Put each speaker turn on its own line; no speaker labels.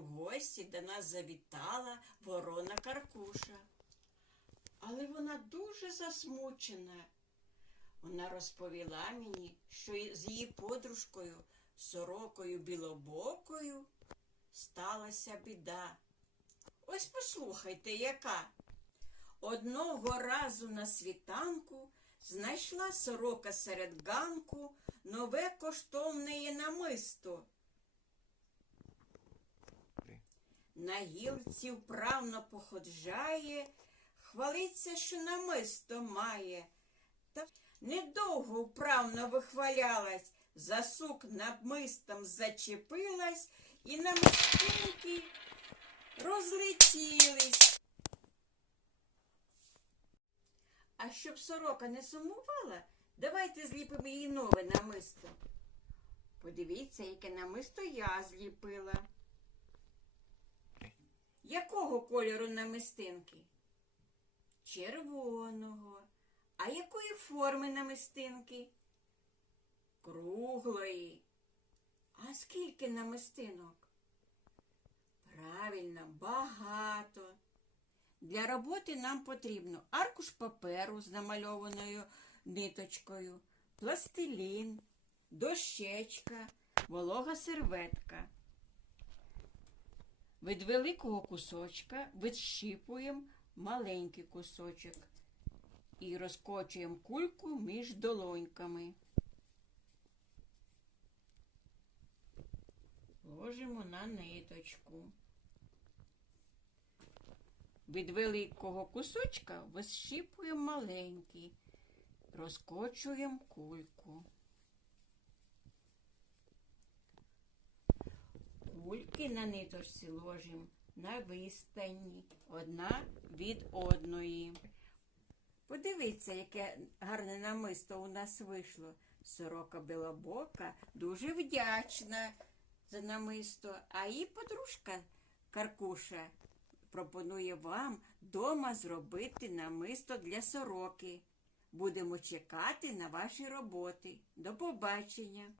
гості до нас завітала ворона Каркуша. Але вона дуже засмучена. Вона розповіла мені, що з її подружкою, сорокою білобокою, сталася біда. Ось послухайте, яка. Одного разу на світанку знайшла сорока серед ганку нове коштовне намисто. На гілці вправно походжає, хвалиться, що намисто має. Та недовго вправно вихвалялась, за сук намистом зачепилась, і намистинки розлетілись. А щоб сорока не сумувала, давайте зліпимо їй нове намисто. Подивіться, яке намисто я зліпила. Якого кольору намистинки? Червоного. А якої форми намистинки? Круглої. А скільки намистинок? Правильно, багато. Для роботи нам потрібно аркуш паперу з намальованою ниточкою, пластилін, дощечка, волога серветка. Від великого кусочка відщипуємо маленький кусочок і розкочуємо кульку між долоньками. Ложимо на ниточку. Від великого кусочка відщипуємо маленький, розкочуємо кульку. Кульки на ниточці ложимо на вистані одна від одної. Подивіться, яке гарне намисто у нас вийшло. Сорока білобока дуже вдячна за намисто, а її подружка Каркуша пропонує вам дома зробити намисто для сороки. Будемо чекати на ваші роботи. До побачення!